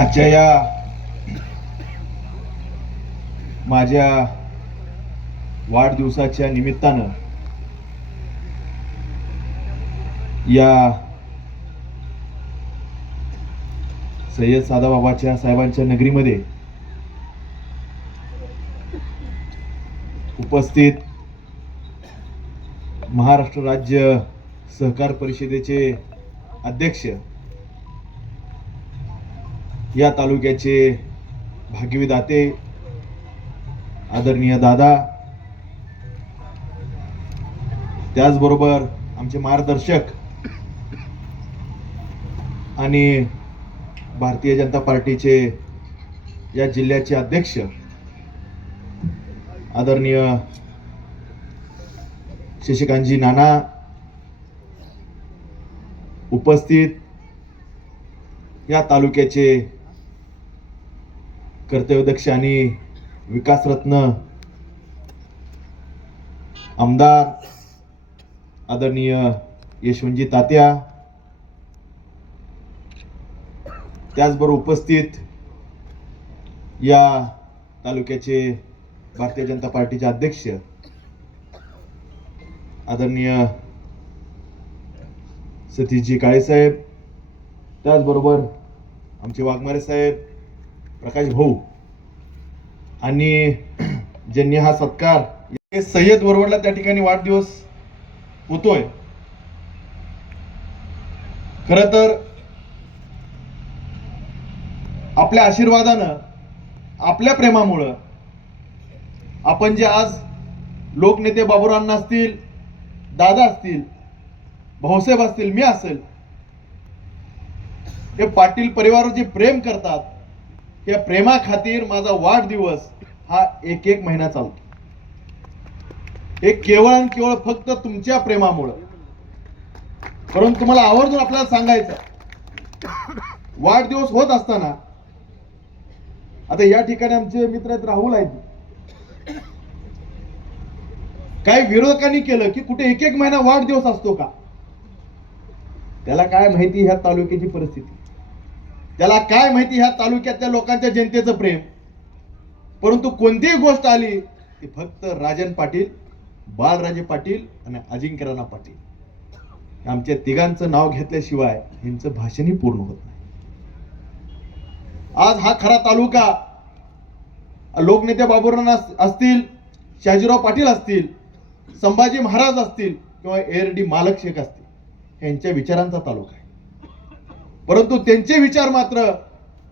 आजच्या या माझ्या वाढदिवसाच्या निमित्तानं या सय्यद सादाबाबाच्या साहेबांच्या नगरीमध्ये उपस्थित महाराष्ट्र राज्य सहकार परिषदेचे अध्यक्ष, या तालुक्याचे भाग्यविधाते आदरणीय दादा, त्याचबरोबर आमचे मार्गदर्शक आणि भारतीय जनता पार्टीचे या जिल्ह्याचे अध्यक्ष आदरणीय शशिकांतजी नाना, उपस्थित या तालुक्याचे कर्तव्यदक्ष आणि विकासरत्न आमदार आदरणीय यशवंतजी तात्या, त्याचबरोबर उपस्थित या तालुक्याचे भारतीय जनता पार्टीचे अध्यक्ष आदरणीय सतीशजी काळेसाहेब, त्याचबरोबर आमचे वाघमारे साहेब, प्रकाश भाऊ, आणि ज्यांनी हा सत्कार सय्यद वरवडला त्या ठिकाणी वाढदिवस होतोय. खर तर आपल्या आशीर्वादानं, आपल्या प्रेमामुळं आपण जे आज लोकनेते बाबूराव असतील, दादा असतील, भाऊसाहेब असतील, मी असेल, हे पाटील परिवारावर जे प्रेम करतात, त्या प्रेमा खातीर माझा वाढदिवस हा एक एक महिना चालतो. हे केवळ आणि केवळ फक्त तुमच्या प्रेमामुळं. परंतु तुम्हाला आवर्जून आपल्याला सांगायचं, वाढदिवस होत असताना आता या ठिकाणी आमचे मित्र आहेत, राहुल आहेत, काही विरोधकांनी केलं की कुठे एक एक महिना वाढदिवस असतो का? त्याला काय माहिती ह्या तालुक्याची परिस्थिती, त्याला काय माहिती ह्या तालुक्यातल्या लोकांच्या जनतेचं प्रेम. परंतु कोणतीही गोष्ट आली ती फक्त राजन पाटील, बाळराजे पाटील आणि अजिंक्य पाटील, आमच्या तिघांचं नाव घेतल्याशिवाय यांचं भाषणही पूर्ण होत नाही. आज हा खरा तालुका लोकनेते बाबूराव असतील, शहाजीराव पाटील असतील, संभाजी महाराज असतील किंवा एरडी मालक शेख असतील, यांच्या विचारांचा तालुका आहे. परंतु त्यांचे विचार मात्र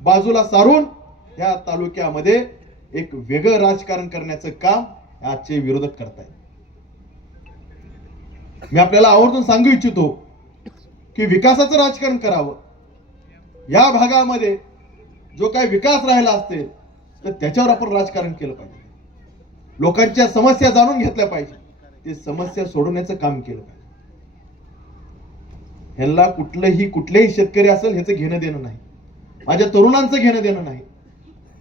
बाजूला सारून या तालुक्यामध्ये एक वेगळं राजकारण करण्याचं काम आजचे विरोधक करतायत. मी आपल्याला आवर्जून सांगू इच्छितो की विकासाचं राजकारण करावं. या भागामध्ये जो काही विकास राहिला असेल तर त्याच्यावर आपण राजकारण केलं पाहिजे. लोकांच्या समस्या जाणून घेतल्या पाहिजे, ते समस्या सोडवण्याचं काम केलं पाहिजे. ह्याला कुठलेही शेतकरी असेल ह्याचं घेणं देणं नाही, माझ्या तरुणांचं घेणं देणं नाही.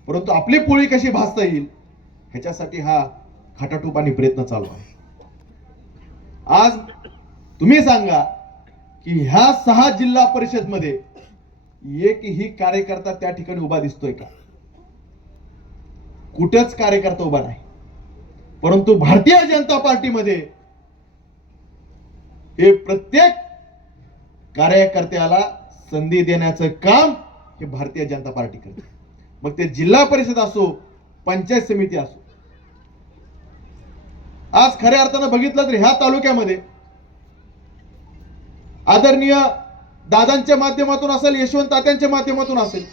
परंतु आपली पोळी कशी भासता येईल ह्याच्यासाठी हा खाटाटोपाने प्रयत्न चालू आहे. आज तुम्ही सांगा की ह्या 6 जिल्हा परिषद मध्ये एकही कार्यकर्ता त्या ठिकाणी उभा दिसतोय का? कुठेच कार्यकर्ता उभा नाही. परंतु भारतीय जनता पार्टीमध्ये हे प्रत्येक कार्यकर्त्याला संधी देण्याचं काम हे भारतीय जनता पार्टी करते. मग ते जिल्हा परिषद असो, पंचायत समिती असो. आज खऱ्या अर्थानं बघितलं तर ह्या तालुक्यामध्ये आदरणीय दादांच्या माध्यमातून असेल, यशवंत तात्यांच्या माध्यमातून असेल,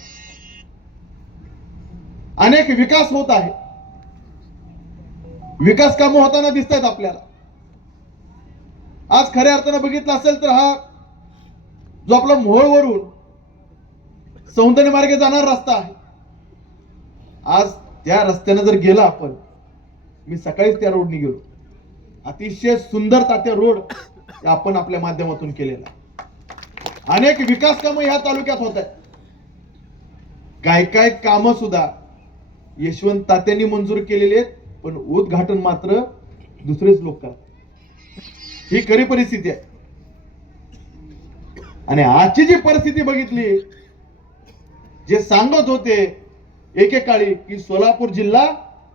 अनेक विकास होत आहे. विकास कामं होताना दिसत आहेत आपल्याला. आज खऱ्या अर्थानं बघितलं असेल तर हा जो आपला मोहोळवरून सौंदर्य मार्गे जाणारा रस्ता आहे, आज त्या रस्त्याने जर गेला आपण, मी सकाळीच त्या रोडने गेलो, अतिशय सुंदर तात्या रोड आपण आपल्या माध्यमातून केलेला. अनेक विकास कामं ह्या तालुक्यात होत आहेत. काय कामं सुद्धा यशवंत तात्यांनी मंजूर केलेले आहेत, पण उद्घाटन मात्र दुसरेच लोक करतात. ही खरी परिस्थिती आहे. आणि आजची जी परिस्थिती बघितली जे सांगत होते एकेकाळी की सोलापूर जिल्हा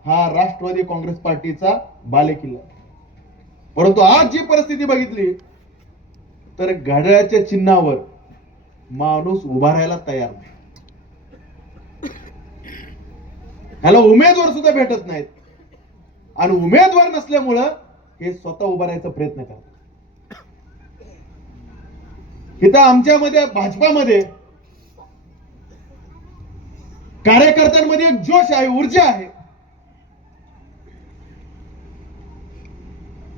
हा राष्ट्रवादी काँग्रेस पार्टीचा बालेकिल्ला, परंतु आज जी परिस्थिती बघितली तर घड्याळाच्या चिन्हावर माणूस उभा राहायला तयार नाही. ह्याला उमेदवार सुद्धा भेटत नाहीत आणि उमेदवार नसल्यामुळं हे स्वतः उभा राहायचा प्रयत्न करतात. इथं आमच्यामध्ये भाजपामध्ये कार्यकर्त्यांमध्ये एक जोश आहे, ऊर्जा आहे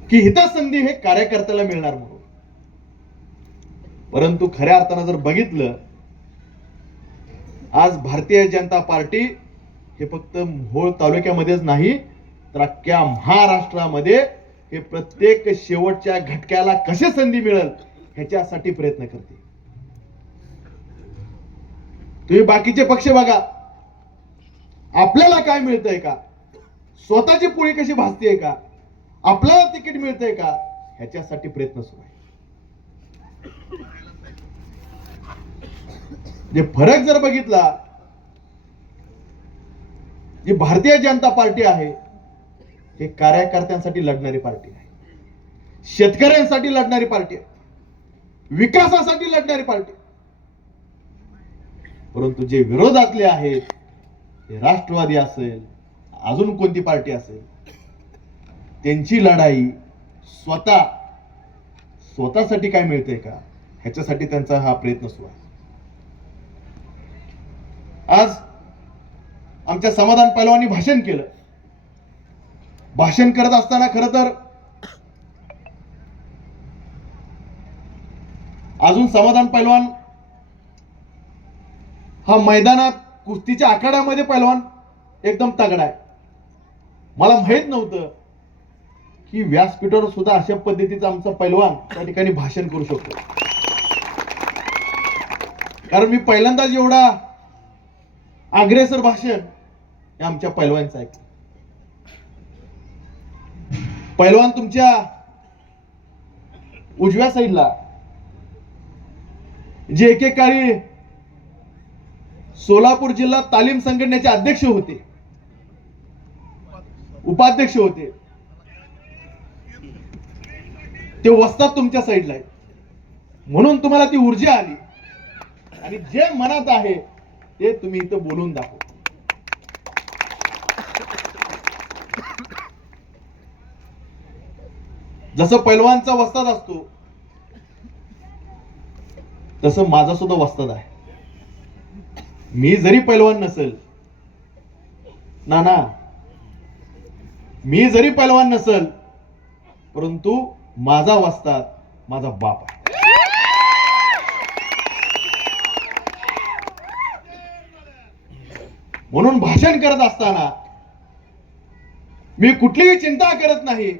की हिता संधी हे कार्यकर्त्याला मिळणार म्हणून. परंतु खऱ्या अर्थानं जर बघितलं, आज भारतीय जनता पार्टी हे फक्त मोहोळ तालुक्यामध्येच नाही तर अख्ख्या महाराष्ट्रामध्ये हे प्रत्येक शेवटच्या घटक्याला कशी संधी मिळेल ह्याच्यासाठी प्रयत्न करते. तुम्ही बाकीचे पक्ष बघा, आपल्याला काय मिळतंय का, स्वतःची पोळी कशी भासतेय का, आपल्याला तिकीट मिळतंय का, ह्याच्यासाठी प्रयत्न सुरू आहे. जे फरक जर बघितला, जी भारतीय जनता पार्टी आहे हे कार्यकर्त्यांसाठी लढणारी पार्टी आहे, शेतकऱ्यांसाठी लढणारी पार्टी आहे, विकासासाठी लढणारी पार्टी. परंतु जे विरोधातले आहेत, ते राष्ट्रवादी असेल, अजून कोणती पार्टी असेल, त्यांची लढाई स्वतःसाठी काय मिळतंय का ह्याच्यासाठी त्यांचा हा प्रयत्न सुरू आहे. आज आमच्या समाधान पैलवानी भाषण केलं. भाषण करत असताना खरं तर अजून समाधान पैलवान हा मैदानात कुस्तीच्या आखाड्यामध्ये पैलवान एकदम तगडा आहे. मला माहित नव्हतं की व्यासपीठावर सुद्धा अशा पद्धतीचा आमचा पैलवान त्या ठिकाणी भाषण करू शकतो. कारण मी पहिल्यांदाच एवढा अग्रेसर भाषण हे आमच्या पैलवानचं ऐकलं. पैलवान तुमच्या उजव्या साईडला जे एकेकाळी सोलापूर जिल्हा तालीम संघटनेचे अध्यक्ष होते, उपाध्यक्ष होते, ते वस्तात तुमच्या साईडला आहे. म्हणून तुम्हाला ती ऊर्जा आली आणि जे मनात आहे ते तुम्ही इथं बोलून दाखवा. जसं पैलवानचा वस्ताद असतो तसं माझा सुद्धा वस्ताद आहे. मी जरी पैलवान नसेल ना, मी जरी पैलवान नसेल, परंतु माझा वस्ताद माझा बाप आहे. म्हणून भाषण करत असताना मी कुठलीही चिंता करत नाही,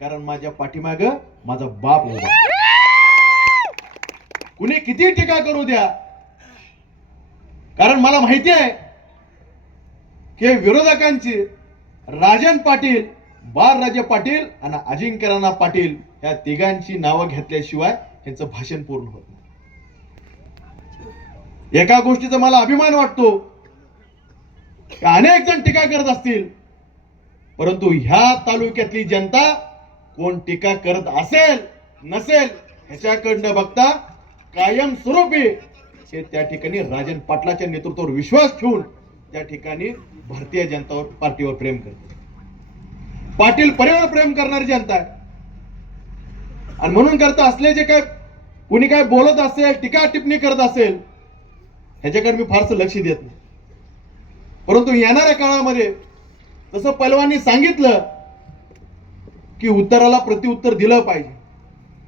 कारण माझ्या पाठीमाग माझा बाप उभा आहे. कुणी किती टीका करू द्या, कारण मला माहिती आहे की विरोधकांची राजन पाटील, बाळराजे पाटील आणि अजिंक्य राणा पाटील या तिघांची नावं घेतल्याशिवाय त्यांचं भाषण पूर्ण होत नाही. एका गोष्टीचा मला अभिमान वाटतो, अनेक जण टीका करत असतील, परंतु ह्या तालुक्यातली जनता कोण टीका करत असेल नसेल ह्याच्याकडनं बघता कायमस्वरूपी हे त्या ठिकाणी राजन पाटलाच्या नेतृत्वावर विश्वास ठेवून त्या ठिकाणी भारतीय जनता पार्टीवर प्रेम करते. पाटील परिवार प्रेम करणारी जनता आहे आणि म्हणून करता असले जे काय कुणी काय बोलत असेल, टीका टिप्पणी करत असेल, ह्याच्याकडे मी फारसं लक्ष देत नाही. परंतु येणाऱ्या काळामध्ये जसं पैलवानी सांगितलं की उत्तराला प्रत्युत्तर दिलं पाहिजे,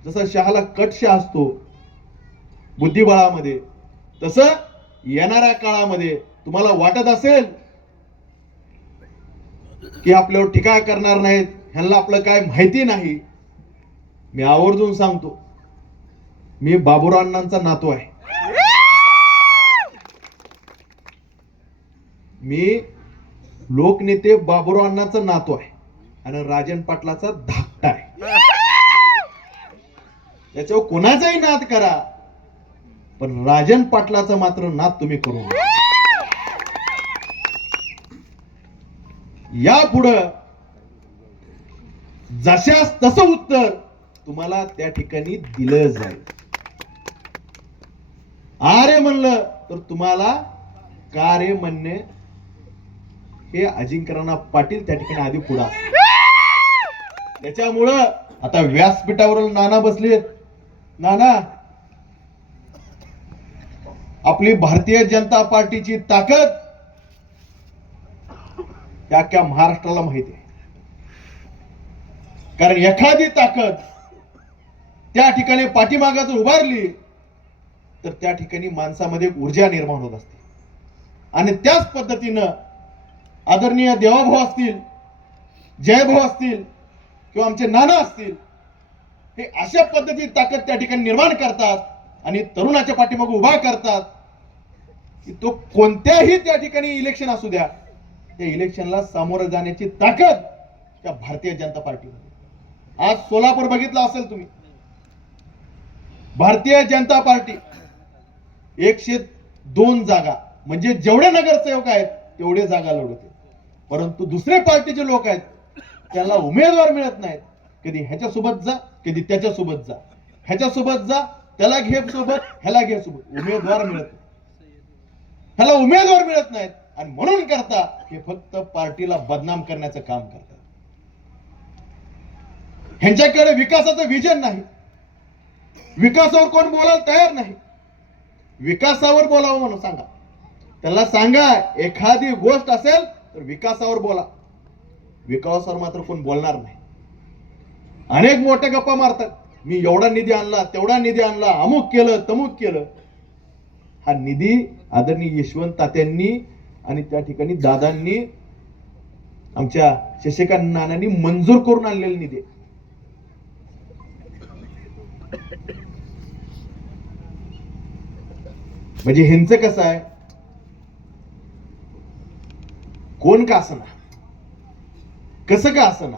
जसं शहाला कटशा असतो बुद्धिबळामध्ये, तसं येणाऱ्या काळामध्ये तुम्हाला वाटत असेल की आपल्यावर टीका करणार नाहीत, ह्यांना आपलं काय माहिती नाही, मी आवर्जून सांगतो, मी बाबुराव अण्णांचा नातू आहे. मी लोकनेते बाबुराव अण्णांचा नातू आहे आणि राजन पाटलाचा धाकटा आहे. त्याच्यावर कोणाचाही नाद करा, पण राजन पाटलाचा मात्र नाद तुम्ही करू नका. यापुढं जशास तसं उत्तर तुम्हाला त्या ठिकाणी दिलं जाईल. आरे म्हणलं तर तुम्हाला कार्य म्हणणे हे अजिंक्यराणा पाटील त्या ठिकाणी आधी पुढा. त्याच्यामुळं आता व्यासपीठावर नाना बसलेत. नाना, आपली भारतीय जनता पार्टीची ताकद त्या अख्ख्या महाराष्ट्राला माहिती आहे. कारण एखादी ताकद त्या ठिकाणी पाठीमागाच उभारली तर त्या ठिकाणी माणसामध्ये ऊर्जा निर्माण होत असते. आणि त्याच पद्धतीनं आदरणीय देवाभाऊ असतील, जयभाऊ असतील किंवा आमचे नाना असतील, हे अशा पद्धतीची ताकद त्या ठिकाणी निर्माण करतात आणि तरुणाच्या पाठीमागे उभा करतात की तो कोणत्याही त्या ठिकाणी इलेक्शन असू द्या, त्या इलेक्शनला सामोरं जाण्याची ताकद त्या भारतीय जनता पार्टीमध्ये. आज सोलापूर बघितलं असेल तुम्ही, भारतीय जनता पार्टी 102 जागा म्हणजे जेवढे नगरसेवक आहेत तेवढे जागा लढवते. परंतु दुसरे पार्टीचे लोक आहेत त्याला उमेदवार मिळत नाहीत. कधी ह्याच्यासोबत जा, कधी त्याच्यासोबत जा, ह्याच्यासोबत जा, त्याला घे सोबत, ह्याला घे सोबत. उमेदवार मिळत नाही, ह्याला उमेदवार मिळत नाहीत आणि म्हणून करता हे फक्त पार्टीला बदनाम करण्याचं काम करतात. ह्यांच्याकडे विकासाचं विजन नाही. विकासावर कोण बोलायला तयार नाही. विकासावर बोलावं म्हणून सांगा, त्याला सांगा एखादी गोष्ट असेल तर विकासावर बोला. विकासावर मात्र कोण बोलणार नाही. अनेक मोठ्या गप्पा मारतात, मी एवढा निधी आणला, तेवढा निधी आणला, अमुक केलं, तमुक केलं. हा निधी आदरणीय यशवंत तात्यांनी आणि त्या ठिकाणी दादांनी, आमच्या शशिकांत नानांनी मंजूर करून आणलेला निधी. म्हणजे ह्यांचं कसं आहे, कोण का असना, कसं का असना,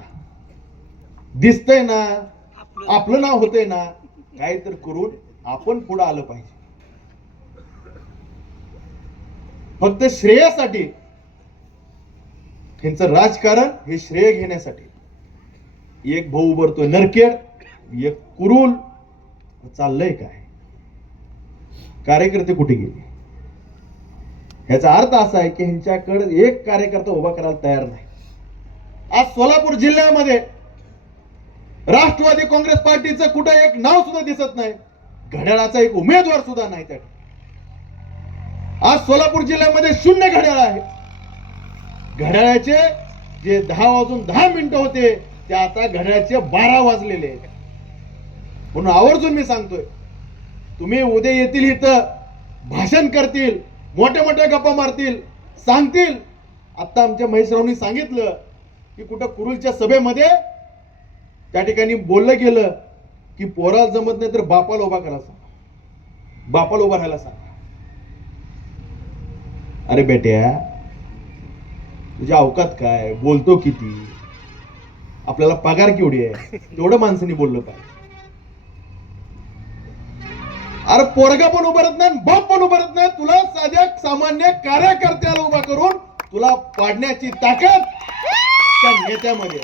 दिसतंय ना, आपलं नाव होतंय ना, काहीतरी करून आपण पुढे आलं पाहिजे. फक्त श्रेयासाठी ह्यांचं राजकारण, हे श्रेय घेण्यासाठी एक भाऊ उभरतोय नरखेड, एक कुरुल. चाललंय काय? कार्यकर्ते कुठे गेले? ह्याचा अर्थ असा आहे की ह्यांच्याकडे एक कार्यकर्ता उभा करायला तयार नाही. आज सोलापूर जिल्ह्यामध्ये राष्ट्रवादी काँग्रेस पार्टीचं कुठं एक नाव सुद्धा दिसत नाही. घड्याळाचा एक उमेदवार सुद्धा नाही. त्या आज सोलापूर जिल्ह्यामध्ये 0 घड्याळ आहे. घड्याळाचे जे 10 वाजून 10 मिनिटं होते ते आता घड्याळाचे 12 वाजलेले आहेत. म्हणून आवर्जून मी सांगतोय, तुम्ही उद्या येतील इथं, भाषण करतील, मोठ्या मोठ्या गप्पा मारतील, सांगतील. आता आमच्या महेशरावनी सांगितलं की कुठं कुरुलच्या सभेमध्ये त्या ठिकाणी बोललं गेलं की पोराला जमत नाही तर बापाला उभा करा सांगा, बापाला उभा राहायला सांगा. अरे बेट्या, तुझ्या अवकात काय, बोलतो किती, आपल्याला पगार केवढी आहे, तेवढं माणसांनी बोललं पाहिजे. अरे पोरगा पण उभारत नाही, बाप पण उभारत नाही. तुला साध्या सामान्य कार्यकर्त्याला उभा करून तुला पाडण्याची ताकद त्या नेत्यामध्ये.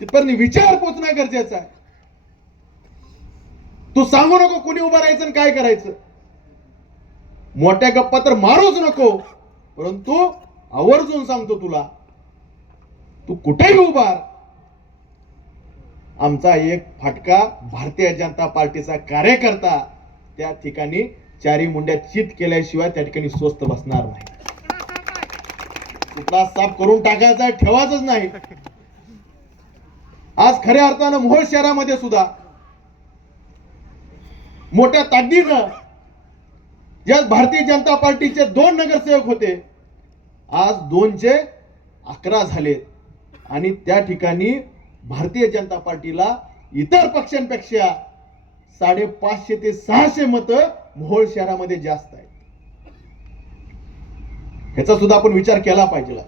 तिथपर्यंत विचार पोचणं गरजेचं आहे. तू सांगू नको कोणी उभं राहायचं आणि काय करायचं. मोठ्या गप्पा तर मारूच नको, परंतु आवर्जून सांगतो तुला, तू कुठेही उभार. आमचा एक फाटका भारतीय जनता पार्टीचा कार्यकर्ता त्या ठिकाणी चारी मुंड्या चित केल्याशिवाय त्या ठिकाणी स्वस्त बसणार नाही. कुठला साफ करून टाकायचा, ठेवायचंच नाही. आज खऱ्या अर्थानं मोहोळ शहरामध्ये सुद्धा मोठ्या ताकदीनं ज्या भारतीय जनता पार्टीचे 2 नगरसेवक होते, आज 2चे 11 झालेत. आणि त्या ठिकाणी भारतीय जनता पार्टीला इतर पक्षांपेक्षा 550 ते 600 मतं मोहोळ शहरामध्ये जास्त आहेत. ह्याचा सुद्धा आपण विचार केला पाहिजे.